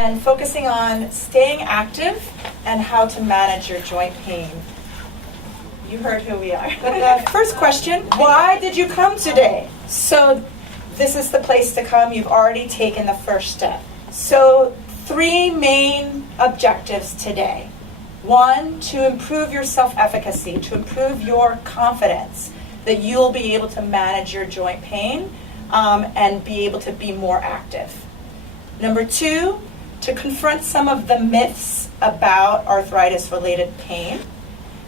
and focusing on staying active and how to manage your joint pain. You heard who we are. The first question, why did you come today? So this is the place to come. You've already taken the first step. So 3 main objectives today. 1, to improve your self-efficacy, to improve your confidence that you'll be able to manage your joint pain and be able to be more active. Number 2, to confront some of the myths about arthritis-related pain.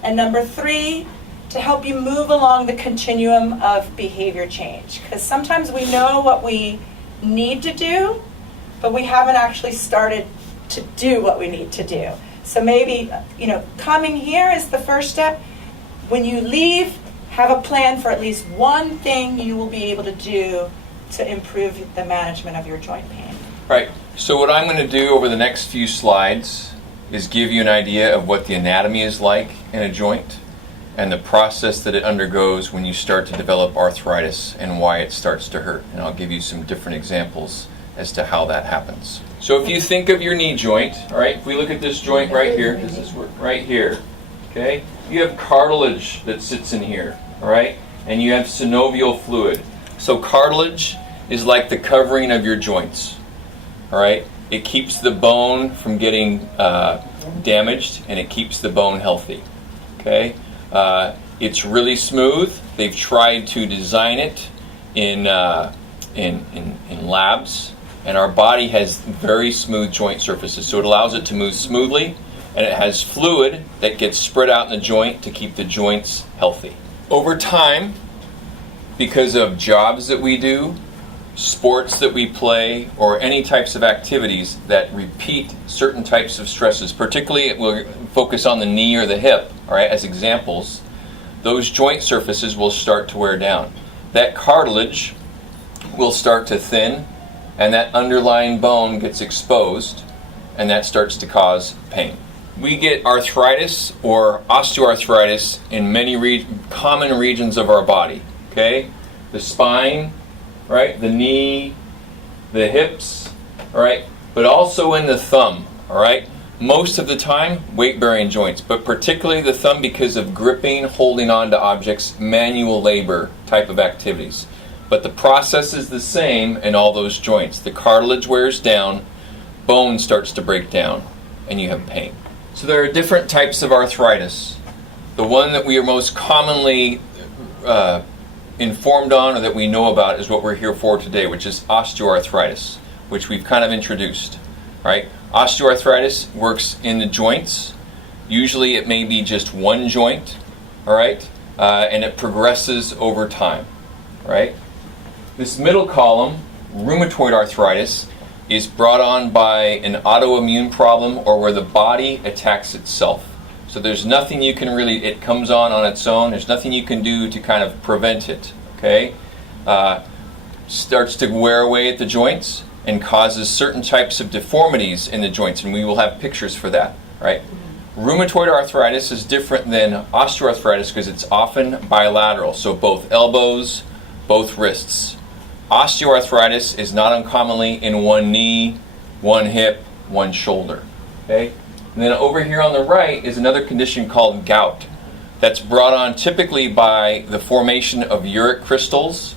And number 3, to help you move along the continuum of behavior change. Because sometimes we know what we need to do, but we haven't actually started to do what we need to do. So maybe, coming here is the first step. When you leave, have a plan for at least one thing you will be able to do to improve the management of your joint pain. Right. So what I'm going to do over the next few slides is give you an idea of what the anatomy is like in a joint and the process that it undergoes when you start to develop arthritis and why it starts to hurt. And I'll give you some different examples as to how that happens. So if you think of your knee joint, all right, if we look at this joint right here, this is right here, okay? You have cartilage that sits in here, all right? And you have synovial fluid. So cartilage is like the covering of your joints, all right? It keeps the bone from getting damaged, and it keeps the bone healthy, okay? It's really smooth. They've tried to design it in labs, and our body has very smooth joint surfaces, so it allows it to move smoothly, and it has fluid that gets spread out in the joint to keep the joints healthy. Over time, because of jobs that we do, sports that we play, or any types of activities that repeat certain types of stresses, particularly we'll focus on the knee or the hip, all right, as examples, those joint surfaces will start to wear down. That cartilage will start to thin, and that underlying bone gets exposed, and that starts to cause pain. We get arthritis or osteoarthritis in many common regions of our body, okay? The spine, right? The knee, the hips, all right? But also in the thumb, all right? Most of the time, weight-bearing joints, but particularly the thumb because of gripping, holding on to objects, manual labor type of activities. But the process is the same in all those joints. The cartilage wears down, bone starts to break down, and you have pain. So there are different types of arthritis. The one that we are most commonly informed on or that we know about is what we're here for today, which is osteoarthritis, which we've kind of introduced, right? Osteoarthritis works in the joints. Usually it may be just one joint, all right? And it progresses over time, right? This middle column, rheumatoid arthritis, is brought on by an autoimmune problem or where the body attacks itself. So there's nothing you can really, it comes on its own, there's nothing you can do to kind of prevent it, okay? Starts to wear away at the joints and causes certain types of deformities in the joints, and we will have pictures for that, right? Rheumatoid arthritis is different than osteoarthritis because it's often bilateral, so both elbows, both wrists. Osteoarthritis is not uncommonly in one knee, one hip, one shoulder, okay? And then over here on the right is another condition called gout that's brought on typically by the formation of uric crystals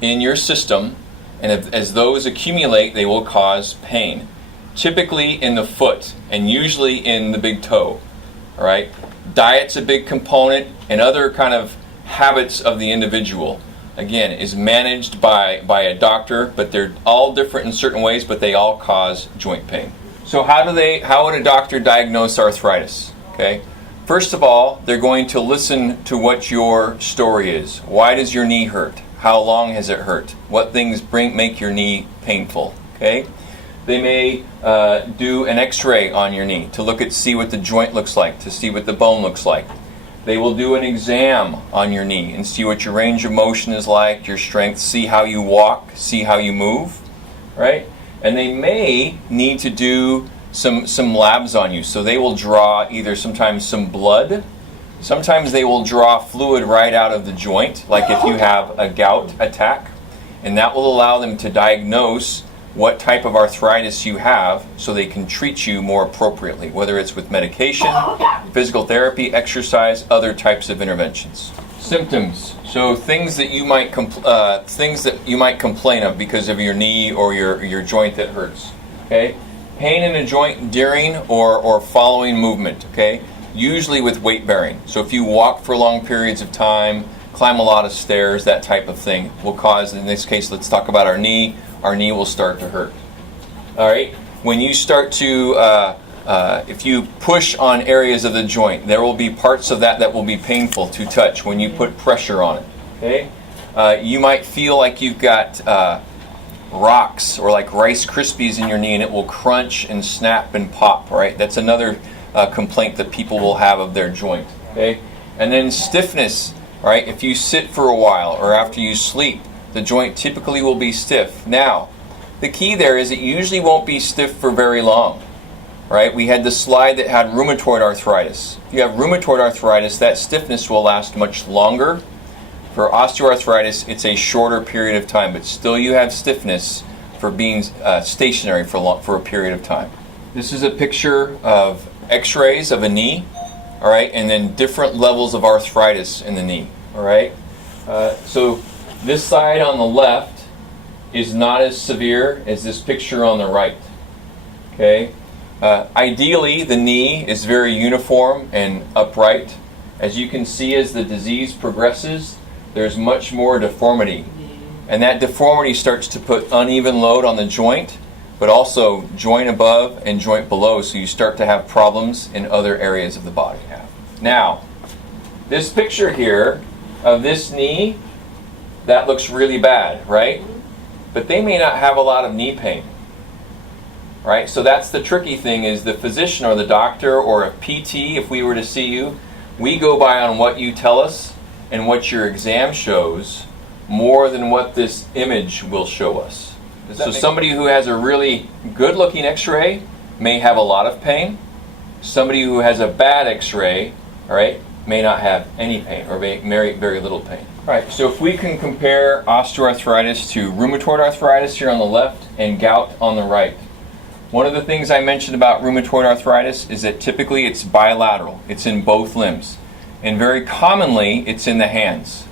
in your system, and as those accumulate, they will cause pain, typically in the foot and usually in the big toe, all right? Diet's a big component, and other kind of habits of the individual, again, is managed by a doctor, but they're all different in certain ways, but they all cause joint pain. So how would a doctor diagnose arthritis? Okay. First of all, they're going to listen to what your story is. Why does your knee hurt? How long has it hurt? What things make your knee painful? Okay. They may do an x-ray on your knee to see what the joint looks like, to see what the bone looks like. They will do an exam on your knee and see what your range of motion is like, your strength, see how you walk, see how you move, right? And they may need to do some labs on you. So they will draw either sometimes some blood, sometimes they will draw fluid right out of the joint, like if you have a gout attack, and that will allow them to diagnose what type of arthritis you have so they can treat you more appropriately, whether it's with medication, physical therapy, exercise, other types of interventions. Symptoms. So things that you might complain of because of your knee or your joint that hurts. Okay? Pain in a joint during or following movement. Okay? Usually with weight bearing. So if you walk for long periods of time, climb a lot of stairs, that type of thing will cause, in this case, let's talk about our knee will start to hurt. All right? When you start to, if you push on areas of the joint, there will be parts of that will be painful to touch when you put pressure on it. Okay? You might feel like you've got rocks or like Rice Krispies in your knee, and it will crunch and snap and pop. Right? That's another complaint that people will have of their joint. Okay? And then stiffness. Right? If you sit for a while or after you sleep, the joint typically will be stiff. Now, the key there is it usually won't be stiff for very long. Right? We had the slide that had rheumatoid arthritis. If you have rheumatoid arthritis, that stiffness will last much longer. For osteoarthritis, it's a shorter period of time, but still you have stiffness for being stationary for a period of time. This is a picture of x-rays of a knee, all right, and then different levels of arthritis in the knee, all right? So this side on the left is not as severe as this picture on the right, okay? Ideally, the knee is very uniform and upright. As you can see, as the disease progresses, there's much more deformity. And that deformity starts to put uneven load on the joint, but also joint above and joint below, so you start to have problems in other areas of the body. Now, this picture here of this knee, that looks really bad, right? But they may not have a lot of knee pain. Right? So that's the tricky thing, is the physician or the doctor or a PT, if we were to see you, we go by on what you tell us and what your exam shows more than what this image will show us. So somebody who has a really good looking x-ray may have a lot of pain. Somebody who has a bad x-ray, all right, may not have any pain or very, very little pain. All right, so if we can compare osteoarthritis to rheumatoid arthritis here on the left and gout on the right. One of the things I mentioned about rheumatoid arthritis is that typically it's bilateral. It's in both limbs. And very commonly, it's in the hands.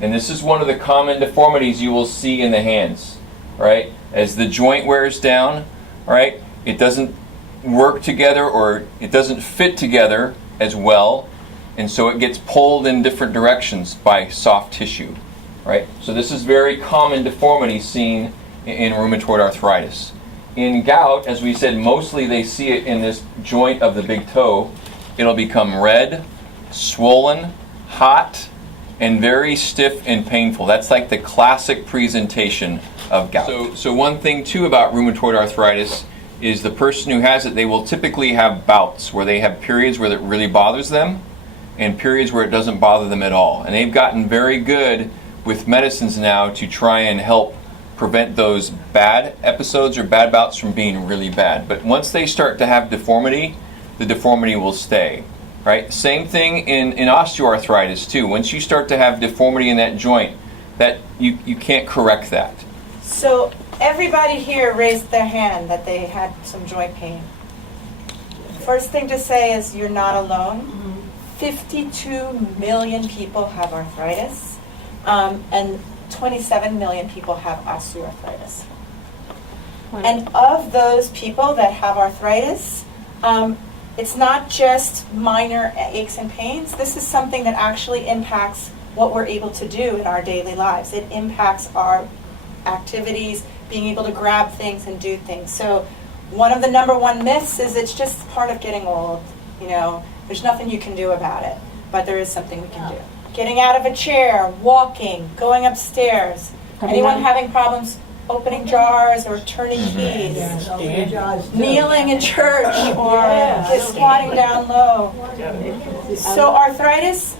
And this is one of the common deformities you will see in the hands. Right? As the joint wears down, right, it doesn't work together, or it doesn't fit together as well. And so it gets pulled in different directions by soft tissue. Right? So this is very common deformity seen in rheumatoid arthritis. In gout, as we said, mostly they see it in this joint of the big toe. It'll become red, swollen, hot, and very stiff and painful. That's like the classic presentation of gout. So one thing too about rheumatoid arthritis is the person who has it, they will typically have bouts where they have periods where it really bothers them and periods where it doesn't bother them at all. And they've gotten very good with medicines now to try and help prevent those bad episodes or bad bouts from being really bad. But once they start to have deformity, the deformity will stay. Right? Same thing in osteoarthritis too. Once you start to have deformity in that joint, that you can't correct that. So everybody here raised their hand that they had some joint pain. First thing to say is you're not alone. 52 million people have arthritis, and 27 million people have osteoarthritis. And of those people that have arthritis, it's not just minor aches and pains. This is something that actually impacts what we're able to do in our daily lives. It impacts our activities, being able to grab things and do things. So one of the number one myths is it's just part of getting old. You know, there's nothing you can do about it, but there is something we can do. Getting out of a chair, walking, going upstairs. Anyone having problems opening jars or turning keys? Kneeling in church or just squatting down low. So arthritis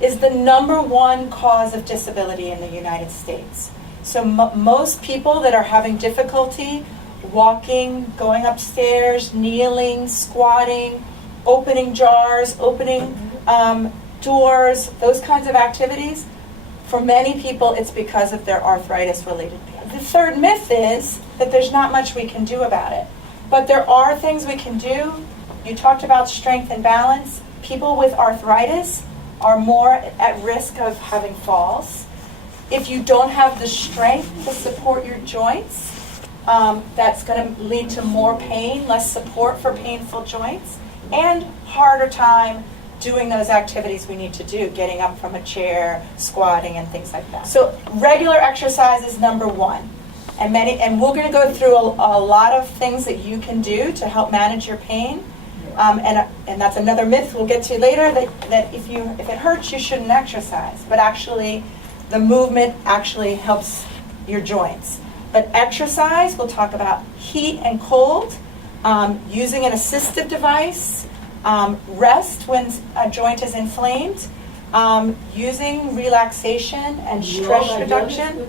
is the number one cause of disability in the United States. So most people that are having difficulty walking, going upstairs, kneeling, squatting, opening jars, opening doors, those kinds of activities, For many people, it's because of their arthritis-related pain. The third myth is that there's not much we can do about it. But there are things we can do. You talked about strength and balance. People with arthritis are more at risk of having falls. If you don't have the strength to support your joints, that's going to lead to more pain, less support for painful joints, and harder time doing those activities we need to do, getting up from a chair, squatting, and things like that. So regular exercise is number one. And we're going to go through a lot of things that you can do to help manage your pain. And that's another myth we'll get to later, that if it hurts, you shouldn't exercise. But actually, the movement actually helps your joints. But exercise, we'll talk about heat and cold, using an assistive device, rest when a joint is inflamed, using relaxation and stress reduction.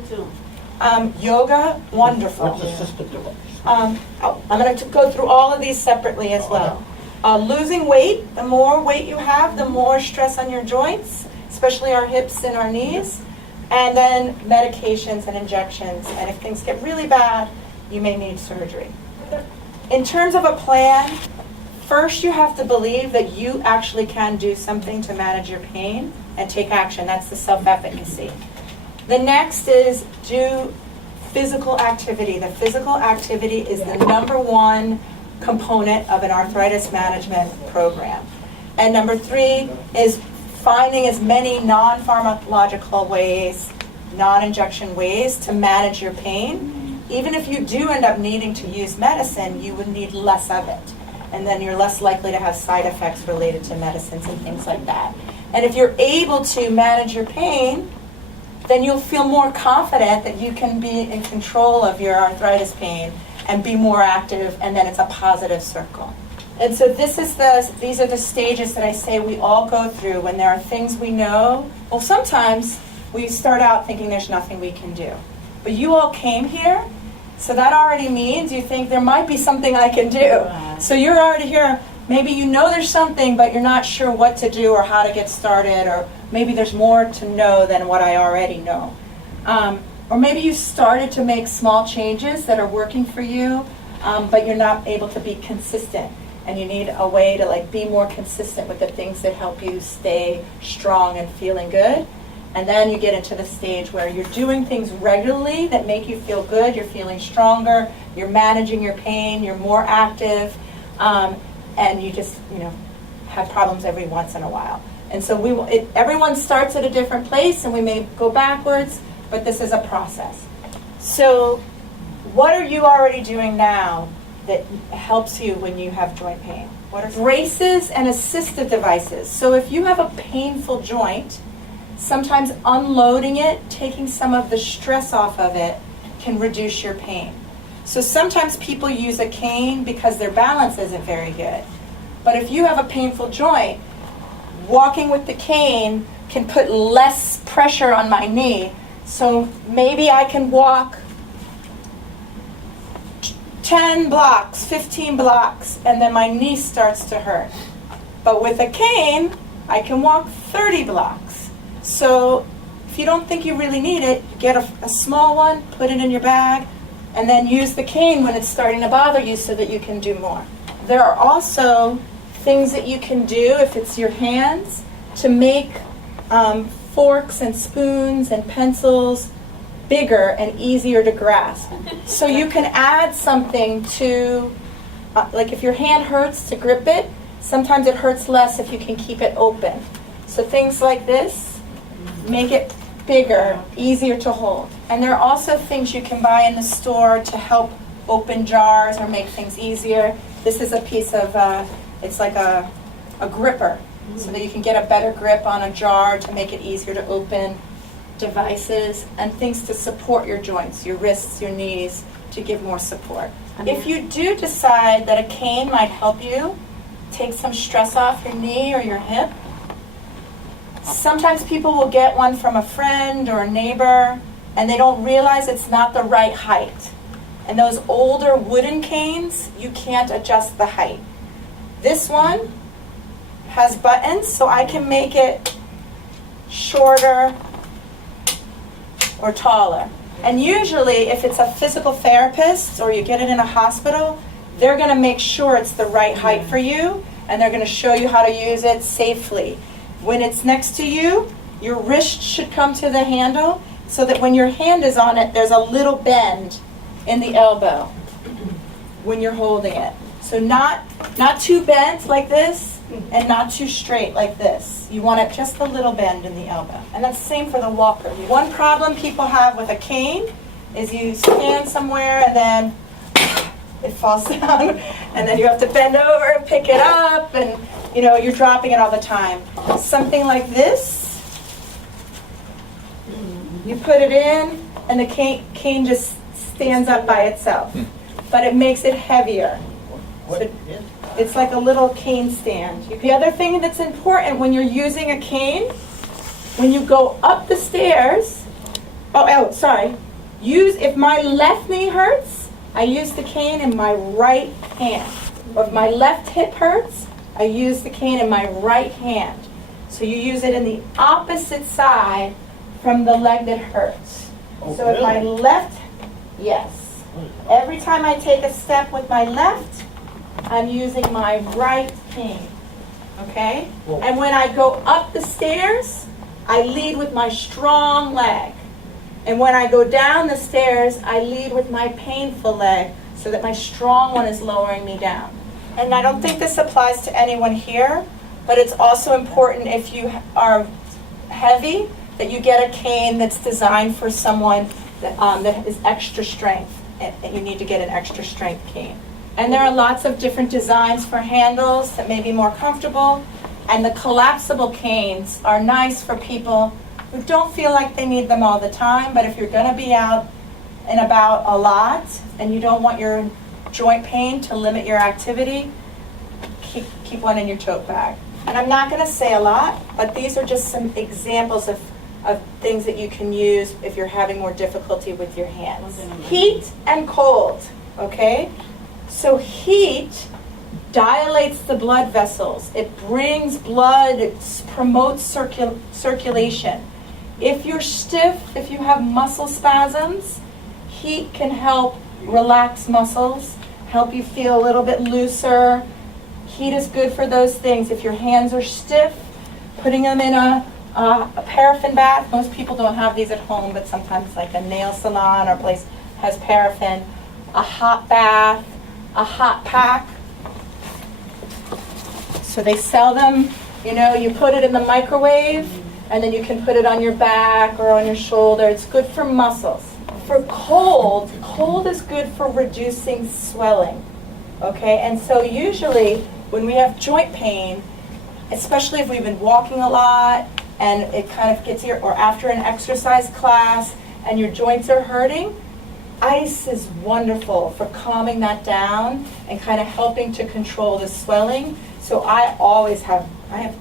Yoga, wonderful. What's assistive device? I'm going to go through all of these separately as well. Losing weight, the more weight you have, the more stress on your joints, especially our hips and our knees. And then medications and injections. And if things get really bad, you may need surgery. In terms of a plan, first you have to believe that you actually can do something to manage your pain and take action. That's the self-efficacy. The next is do physical activity. The physical activity is the number one component of an arthritis management program. And number three is finding as many non-pharmacological ways, non-injection ways to manage your pain. Even if you do end up needing to use medicine, you would need less of it. And then you're less likely to have side effects related to medicines and things like that. And if you're able to manage your pain, then you'll feel more confident that you can be in control of your arthritis pain and be more active, and then it's a positive circle. And so these are the stages that I say we all go through when there are things we know. Well, sometimes we start out thinking there's nothing we can do. But you all came here, so that already means you think there might be something I can do. So you're already here. Maybe you know there's something, but you're not sure what to do or how to get started, or maybe there's more to know than what I already know. Or maybe you started to make small changes that are working for you, but you're not able to be consistent. And you need a way to be more consistent with the things that help you stay strong and feeling good. And then you get into the stage where you're doing things regularly that make you feel good, you're feeling stronger, you're managing your pain, you're more active, and you just have problems every once in a while. And so everyone starts at a different place, and we may go backwards, but this is a process. So what are you already doing now that helps you when you have joint pain? What are braces and assistive devices? So if you have a painful joint, sometimes unloading it, taking some of the stress off of it, can reduce your pain. So sometimes people use a cane because their balance isn't very good. But if you have a painful joint, walking with the cane can put less pressure on my knee. So maybe I can walk 10 blocks, 15 blocks, and then my knee starts to hurt. But with a cane, I can walk 30 blocks. So if you don't think you really need it, get a small one, put it in your bag, and then use the cane when it's starting to bother you so that you can do more. There are also things that you can do, if it's your hands, to make forks and spoons and pencils bigger and easier to grasp. So you can add something to, like if your hand hurts to grip it, sometimes it hurts less if you can keep it open. So things like this make it bigger, easier to hold. And there are also things you can buy in the store to help open jars or make things easier. This is a piece of, it's like a gripper, so that you can get a better grip on a jar to make it easier to open. Devices and things to support your joints, your wrists, your knees, to give more support. If you do decide that a cane might help you take some stress off your knee or your hip, sometimes people will get one from a friend or a neighbor, and they don't realize it's not the right height. And those older wooden canes, you can't adjust the height. This one has buttons, so I can make it shorter or taller. And usually, if it's a physical therapist or you get it in a hospital, they're going to make sure it's the right height for you, and they're going to show you how to use it safely. When it's next to you, your wrist should come to the handle so that when your hand is on it, there's a little bend in the elbow when you're holding it. So not too bent like this and not too straight like this. You want it just a little bend in the elbow. And that's the same for the walker. One problem people have with a cane is you stand somewhere and then it falls down and then you have to bend over and pick it up, and you know, you're dropping it all the time. Something like this, you put it in and the cane just stands up by itself, but it makes it heavier. So it's like a little cane stand. The other thing that's important when you're using a cane, when you go up the stairs, if my left knee hurts, I use the cane in my right hand. Or if my left hip hurts, I use the cane in my right hand. So you use it in the opposite side from the leg that hurts. So if my left, yes. Every time I take a step with my left, I'm using my right cane. Okay? And when I go up the stairs, I lead with my strong leg. And when I go down the stairs, I lead with my painful leg so that my strong one is lowering me down. And I don't think this applies to anyone here, but it's also important if you are heavy that you get a cane that's designed for someone that is extra strength. And you need to get an extra strength cane. And there are lots of different designs for handles that may be more comfortable. And the collapsible canes are nice for people who don't feel like they need them all the time, but if you're going to be out and about a lot and you don't want your joint pain to limit your activity, keep one in your tote bag. And I'm not going to say a lot, but these are just some examples of things that you can use if you're having more difficulty with your hands. Heat and cold, okay? So heat dilates the blood vessels. It brings blood, it promotes circulation. If you're stiff, if you have muscle spasms, heat can help relax muscles, help you feel a little bit looser. Heat is good for those things. If your hands are stiff, putting them in a paraffin bath. Most people don't have these at home, but sometimes like a nail salon or place has paraffin. A hot bath, a hot pack. So they sell them, you know, you put it in the microwave and then you can put it on your back or on your shoulder. It's good for muscles. For cold, cold is good for reducing swelling. Okay, and so usually when we have joint pain, especially if we've been walking a lot and it kind of gets here, or after an exercise class and your joints are hurting, ice is wonderful for calming that down and kind of helping to control the swelling. So I have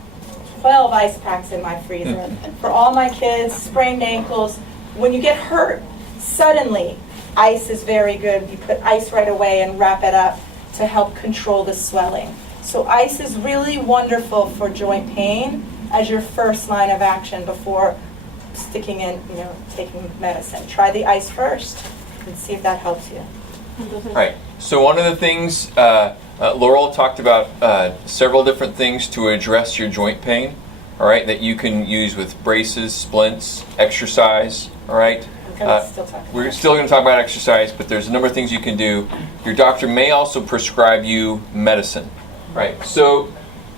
12 ice packs in my freezer for all my kids, sprained ankles. When you get hurt suddenly, ice is very good. You put ice right away and wrap it up to help control the swelling. So ice is really wonderful for joint pain as your first line of action before sticking in, taking medicine. Try the ice first and see if that helps you. Right. So one of the things, Laurel talked about several different things to address your joint pain, all right, that you can use with braces, splints, exercise, all right? We're still going to talk about exercise, but there's a number of things you can do. Your doctor may also prescribe you medicine, right? So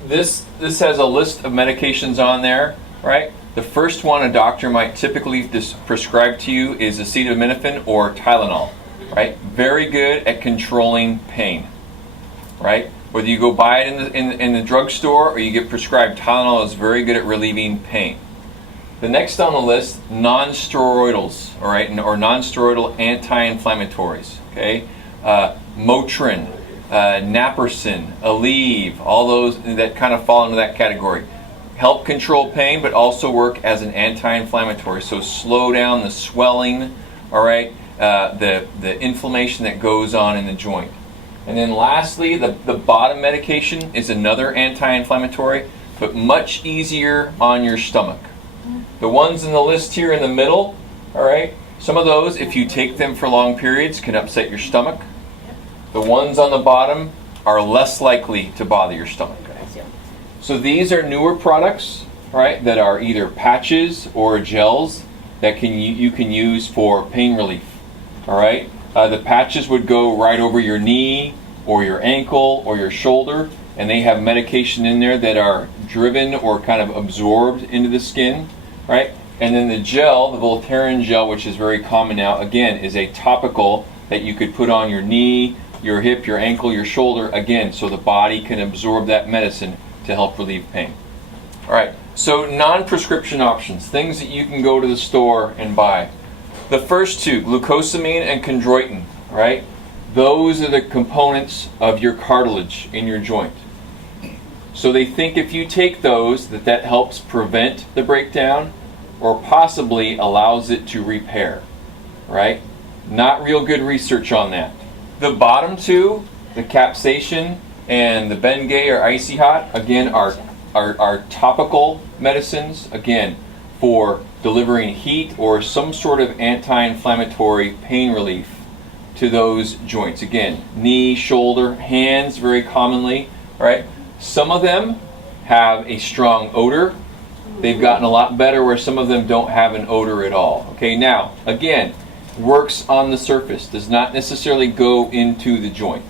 this has a list of medications on there, right? The first one a doctor might typically prescribe to you is acetaminophen or Tylenol, right? Very good at controlling pain, right? Whether you go buy it in the drugstore or you get prescribed, Tylenol is very good at relieving pain. The next on the list, non-steroidals, all right, or non-steroidal anti-inflammatories, okay? Motrin, Naprosyn, Aleve, all those that kind of fall into that category. Help control pain, but also work as an anti-inflammatory. So slow down the swelling, all right, the inflammation that goes on in the joint. And then lastly, the bottom medication is another anti-inflammatory, but much easier on your stomach. The ones in the list here in the middle, All right. Some of those, if you take them for long periods, can upset your stomach. The ones on the bottom are less likely to bother your stomach. So these are newer products, right, that are either patches or gels that you can use for pain relief. All right. The patches would go right over your knee or your ankle or your shoulder, and they have medication in there that are driven or kind of absorbed into the skin, right? And then the gel, the Voltaren gel, which is very common now, again, is a topical that you could put on your knee, your hip, your ankle, your shoulder, again, so the body can absorb that medicine to help relieve pain. All right, so non-prescription options, things that you can go to the store and buy. The first two, glucosamine and chondroitin, right? Those are the components of your cartilage in your joint. So they think if you take those, that helps prevent the breakdown or possibly allows it to repair, right? Not real good research on that. The bottom two, the capsaicin and the Bengay or Icy Hot, again, are topical medicines, again, for delivering heat or some sort of anti-inflammatory pain relief to those joints. Again, knee, shoulder, hands, very commonly, right? Some of them have a strong odor. They've gotten a lot better where some of them don't have an odor at all. Okay, now, again, works on the surface, does not necessarily go into the joint.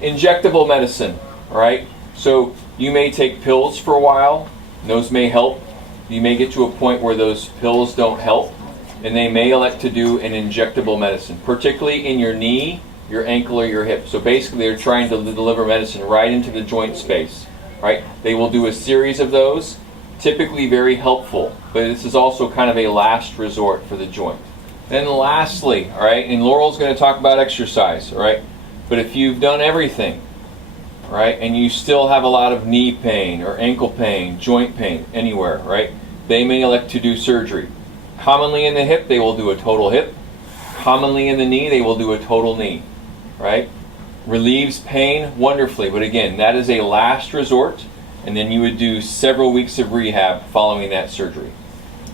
Injectable medicine, right? So you may take pills for a while. Those may help. You may get to a point where those pills don't help, and they may elect to do an injectable medicine, particularly in your knee, your ankle, or your hip. So basically they're trying to deliver medicine right into the joint space, right? They will do a series of those, typically very helpful, but this is also kind of a last resort for the joint. Then lastly, all right, and Laurel's going to talk about exercise, all right? But if you've done everything, right, and you still have a lot of knee pain or ankle pain, joint pain, anywhere, right, they may elect to do surgery. Commonly in the hip, they will do a total hip. Commonly in the knee, they will do a total knee, right? Relieves pain wonderfully, but again, that is a last resort, and then you would do several weeks of rehab following that surgery.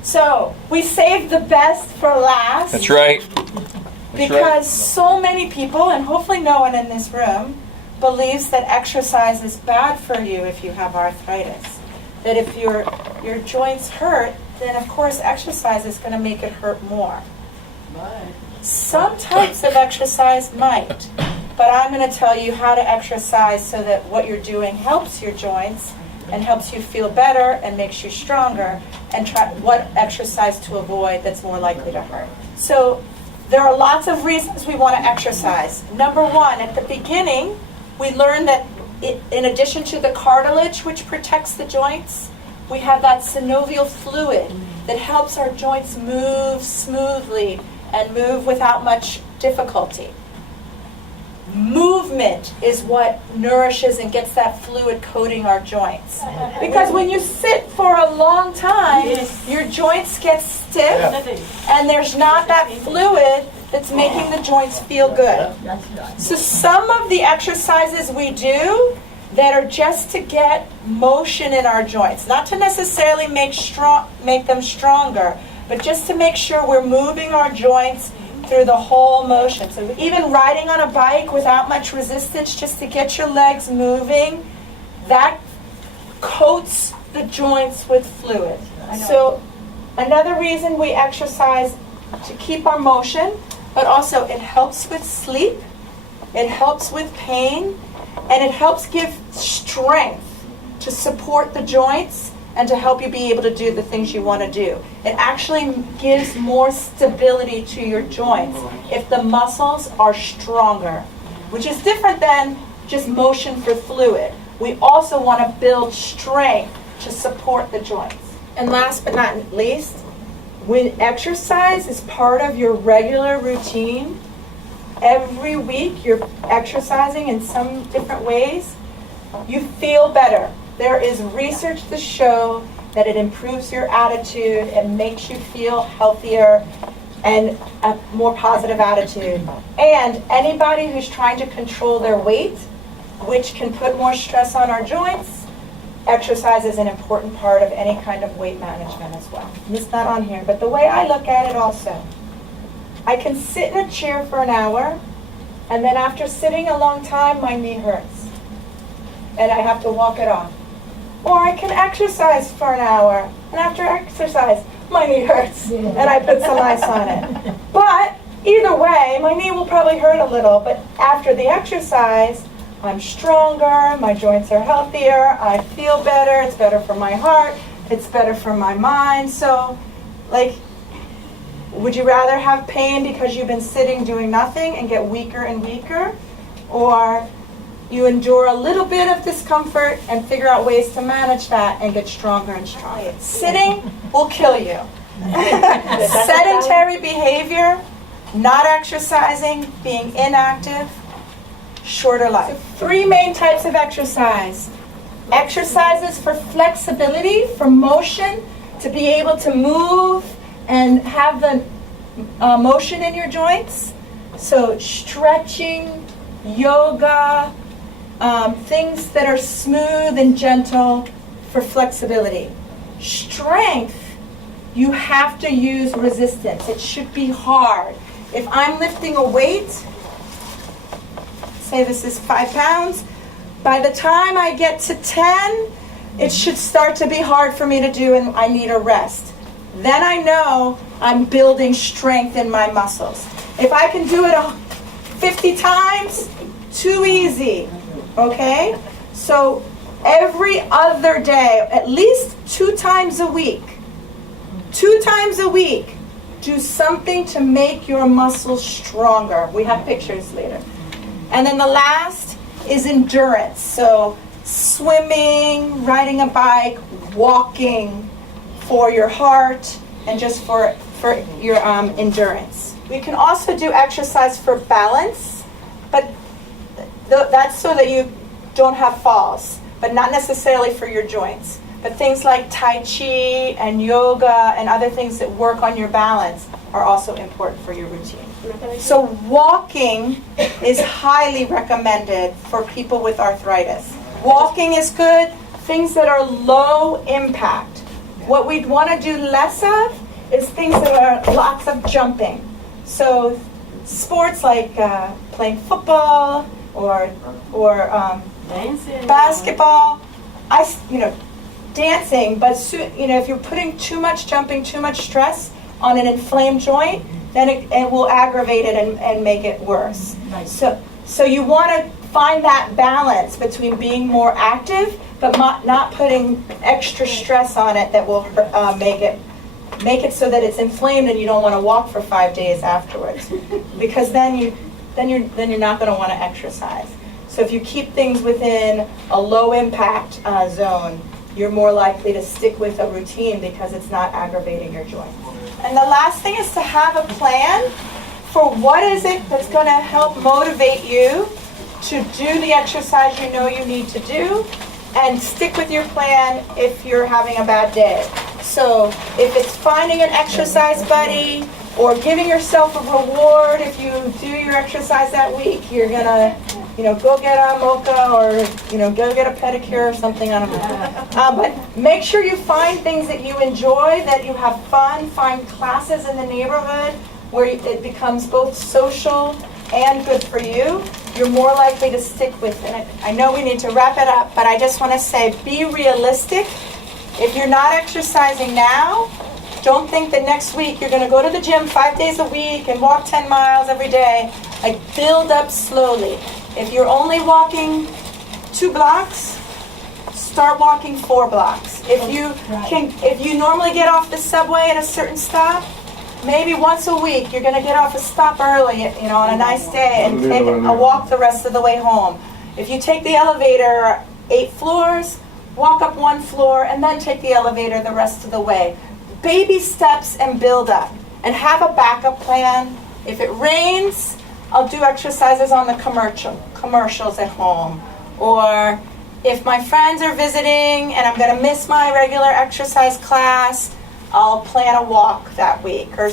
So we saved the best for last. That's right. Because so many people, and hopefully no one in this room, believes that exercise is bad for you if you have arthritis. That if your joints hurt, then of course exercise is going to make it hurt more. Some types of exercise might, but I'm going to tell you how to exercise so that what you're doing helps your joints and helps you feel better and makes you stronger, and try what exercise to avoid that's more likely to hurt. So there are lots of reasons we want to exercise. Number one, at the beginning, we learned that in addition to the cartilage, which protects the joints, we have that synovial fluid that helps our joints move smoothly and move without much difficulty. Movement is what nourishes and gets that fluid coating our joints. Because when you sit for a long time, your joints get stiff, and there's not that fluid that's making the joints feel good. So some of the exercises we do that are just to get motion in our joints, not to necessarily make them stronger, but just to make sure we're moving our joints through the whole motion. So even riding on a bike without much resistance, just to get your legs moving, that coats the joints with fluid. So another reason we exercise to keep our motion, but also it helps with sleep, it helps with pain, and it helps give strength to support the joints and to help you be able to do the things you want to do. It actually gives more stability to your joints if the muscles are stronger, which is different than just motion for fluid. We also want to build strength to support the joints. And last but not least, when exercise is part of your regular routine, every week you're exercising in some different ways, you feel better. There is research to show that it improves your attitude, it makes you feel healthier and a more positive attitude. And anybody who's trying to control their weight, which can put more stress on our joints, exercise is an important part of any kind of weight management as well. And it's not on here, but the way I look at it also, I can sit in a chair for an hour, and then after sitting a long time, my knee hurts, and I have to walk it off. Or I can exercise for an hour, and after exercise, my knee hurts, and I put some ice on it. But either way, my knee will probably hurt a little, but after the exercise, I'm stronger, my joints are healthier, I feel better, it's better for my heart, it's better for my mind. So, like, would you rather have pain because you've been sitting doing nothing and get weaker and weaker? Or you endure a little bit of discomfort and figure out ways to manage that and get stronger and stronger? Sitting will kill you. Sedentary behavior, not exercising, being inactive, shorter life. So 3 main types of exercise. Exercises for flexibility, for motion, to be able to move and have the motion in your joints. So stretching, yoga, things that are smooth and gentle for flexibility. Strength, you have to use resistance. It should be hard. If I'm lifting a weight, say this is 5 pounds, by the time I get to 10, it should start to be hard for me to do and I need a rest. Then I know I'm building strength in my muscles. If I can do it 50 times, too easy, okay? So every other day, at least 2 times a week, 2 times a week, do something to make your muscles stronger. We have pictures later. And then the last is endurance. So swimming, riding a bike, walking for your heart, and just for your endurance. We can also do exercise for balance, but that's so that you don't have falls, but not necessarily for your joints. But things like Tai Chi and yoga and other things that work on your balance are also important for your routine. So walking is highly recommended for people with arthritis. Walking is good. Things that are low impact. What we'd want to do less of is things that are lots of jumping. So sports like playing football or basketball. Dancing, but if you're putting too much jumping, too much stress on an inflamed joint, then it will aggravate it and make it worse. Nice. So you want to find that balance between being more active, but not putting extra stress on it that will make it so that it's inflamed and you don't want to walk for 5 days afterwards, because then you're not going to want to exercise. So if you keep things within a low impact zone, you're more likely to stick with a routine because it's not aggravating your joints. And the last thing is to have a plan for what is it that's going to help motivate you to do the exercise you know you need to do, and stick with your plan if you're having a bad day. So if it's finding an exercise buddy or giving yourself a reward if you do your exercise that week, you're going to go get a mocha or, go get a pedicure or something, I don't know. But make sure you find things that you enjoy, that you have fun. Find classes in the neighborhood where it becomes both social and good for you. You're more likely to stick with it. I know we need to wrap it up, but I just want to say, be realistic. If you're not exercising now, don't think that next week you're going to go to the gym 5 days a week and walk 10 miles every day. Like, build up slowly. If you're only walking 2 blocks, start walking 4 blocks. If you normally get off the subway at a certain stop, maybe once a week you're going to get off a stop early, on a nice day, and take a walk the rest of the way home. If you take the elevator 8 floors, walk up 1 floor, and then take the elevator the rest of the way. Baby steps and build up, and have a backup plan. If it rains, I'll do exercises on the commercials at home. Or if my friends are visiting and I'm going to miss my regular exercise class, I'll plan a walk that week. Or,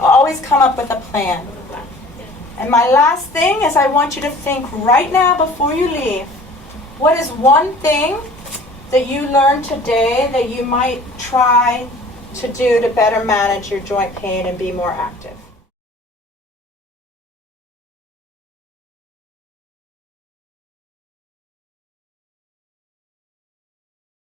always come up with a plan. And my last thing is, I want you to think right now before you leave, what is one thing that you learned today that you might try to do to better manage your joint pain and be more active?